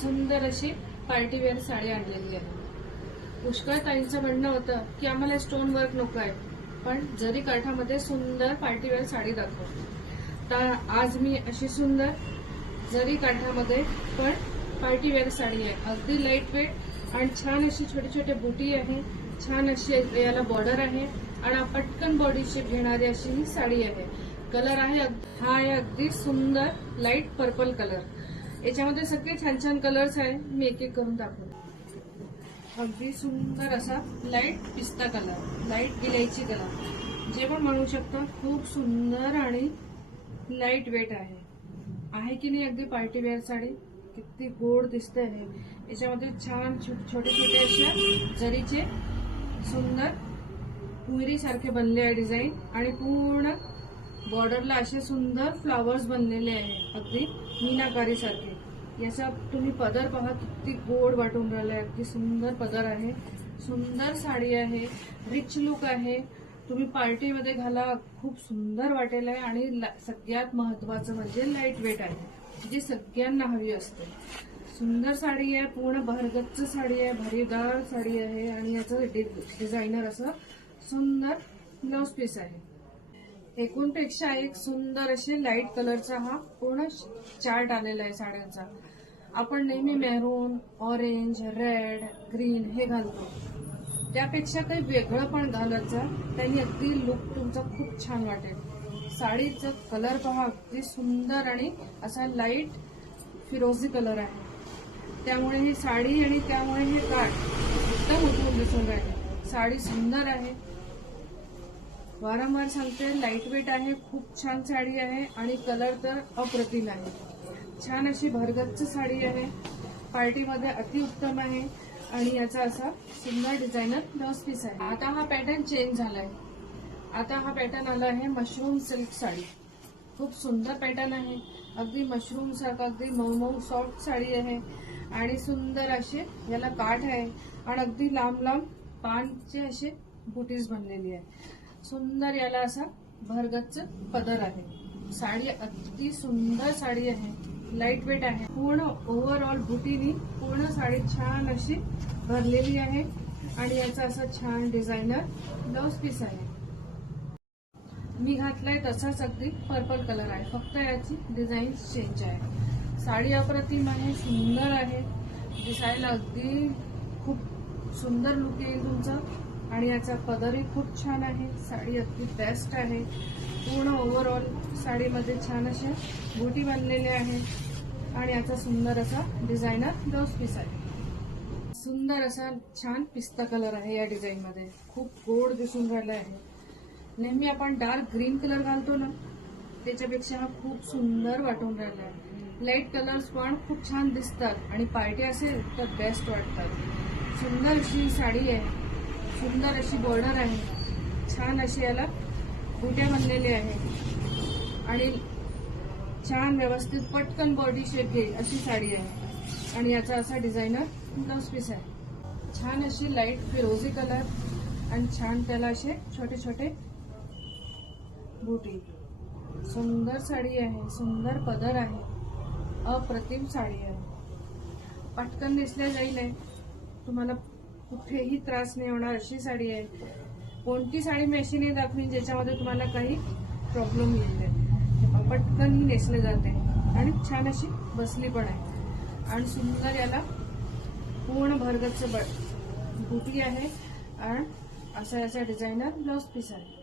सुंदर अशी पार्टीवेअर साडी आणलेली आहे। पुष्कळ ताईंचं म्हणणं होतं की आम्हाला स्टोन वर्क नको आहे, पण जरी काठामध्ये सुंदर पार्टीवेअर साडी दाखव। तर आज मी अशी सुंदर जरी काठामध्ये पण पार्टीवेअर साडी आहे। अगदी लाईट वेट आणि छान अशी छोटे छोटे बुटी आहे, छान अशी याला बॉर्डर आहे आणि पटकन बॉडी शेप घेणारी अशी ही साडी आहे। कलर आहे हा आहे अगदी सुंदर लाईट पर्पल कलर। याच्यामध्ये सगळे छान छान कलर्स आहे, मी एक एक करून दाखवते। अगदी सुंदर असा लाईट पिस्ता कलर, लाईट इलायची कलर, जे पण म्हणू शकता। खूप सुंदर आणि लाईट वेट आहे की नाही? अगदी पार्टीवेअर साडी किती गोड दिसते आहे। याच्यामध्ये छान छोटे छोटे अशा जरीचे सुंदर पुरी सारखे बनले आहे डिझाईन आणि पूर्ण बॉर्डरला असे सुंदर फ्लावर्स बनलेले आहे, अगदी मीनाकारी सारखे। याचा तुम्ही पदर पहा, किती गोड वाटून राहिला आहे। अगदी सुंदर पदर आहे, सुंदर साडी आहे, रिच लुक आहे। तुम्ही पार्टीमध्ये घाला, खूप सुंदर वाटेल आहे। आणि सगळ्यात महत्वाचं म्हणजे लाईट वेट आहे, जी सगळ्यांना हवी असते। सुंदर साडी आहे, पूर्ण भरगच्च साडी आहे, भरीदार साडी आहे आणि याचं डिझायनर असं सुंदर ब्लाउज पीस आहे। एकूणपेक्षा एक सुंदर असे लाईट कलरचा हा पूर्ण चार्ट आलेला आहे साड्यांचा। आपण नेहमी मेरून, ऑरेंज, रेड, ग्रीन हे घालतो, त्यापेक्षा काही वेगळं पण घालत जा, त्यांनी अगदी लुक तुमचा खूप छान वाटेल। साडीचा कलर पहा, अगदी सुंदर आणि असा लाईट फिरोजी कलर आहे। त्यामुळे ही साडी आणि त्यामुळे हे काठ एकदम उठून दिसून राहिले। साडी सुंदर आहे, वारंवार सांगते, लाईट वेट आहे, खूप छान साडी आहे आणि कलर तर अप्रतिम आहे। छान अशी भरगच्च साडी आहे, पार्टीमध्ये अतिउत्तम आहे आणि याचा असा सुंदर डिझायनर ब्लाउज पीस आहे। आता हा पॅटर्न चेंज झालाय, आता हा पॅटर्न आला आहे मशरूम सिल्क साडी। खूप सुंदर पॅटर्न आहे, अगदी मशरूम सारखं अगदी मऊ मऊ सॉफ्ट साडी आहे आणि सुंदर असे याला काठ आहे आणि अगदी लांब लांब पानचे असे बुटीज बनलेली आहे। सुंदर याला असा भरगच्च पदर आहे। साडी अगदी सुंदर साडी आहे, लाईट वेट आहे, पूर्ण ओव्हरऑल बुटीनी पूर्ण साडी छान अशी भरलेली आहे आणि याचा असा छान डिझायनर ब्लाउज पीस आहे। मी घातलाय तसाच अगदी पर्पल कलर आहे, फक्त याची डिझाईन चेंज आहे। साडी अप्रतिम आहे, सुंदर आहे, दिसायला अगदी खूप सुंदर लुक येईल तुमचा आणि याचा पदरही खूप छान आहे। साडी अगदी बेस्ट आहे, पूर्ण ओव्हरऑल साडीमध्ये छान अशा बुटी बनलेल्या आहेत आणि याचा सुंदर असा डिझायनर ब्लाउज पीस आहे। सुंदर असा छान पिस्ता कलर आहे, या डिझाईन मध्ये खूप गोड दिसून राहिला आहे। नेहमी आपण डार्क ग्रीन कलर घालतो ना, त्याच्यापेक्षा हा खूप सुंदर वाटून राहिला आहे। लाईट कलर्स पण खूप छान दिसतात आणि पार्टी असेल तर बेस्ट वाटतात। सुंदर अशी साडी आहे, सुंदर अशी बॉर्डर आहे, छान अशी याला बुट्या बनलेल्या आहे आणि छान व्यवस्थित पटकन बॉडी शेप घेईल अशी साडी आहे आणि याचा असा डिझायनर ब्लाउज पीस आहे। छान अशी लाईट फिरोजी कलर आणि छान त्याला असे छोटे छोटे बुटी। सुंदर साडी आहे, सुंदर पदर आहे, अप्रतिम साडी आहे, पटकन नेसल्या जाईल आहे, तुम्हाला कुठेही त्रास नाही होणार अशी साडी आहे। कोणती साडी मी अशी नाही दाखवीन ज्याच्यामध्ये तुम्हाला काही प्रॉब्लेम येईल, पटकन ही नेसले जाते आणि छान अशी बसली पण आहे आणि सुंदर याला पूर्ण भरगच्च बुटी आहे आणि असा याचा डिझायनर ब्लाउज पीस आहे।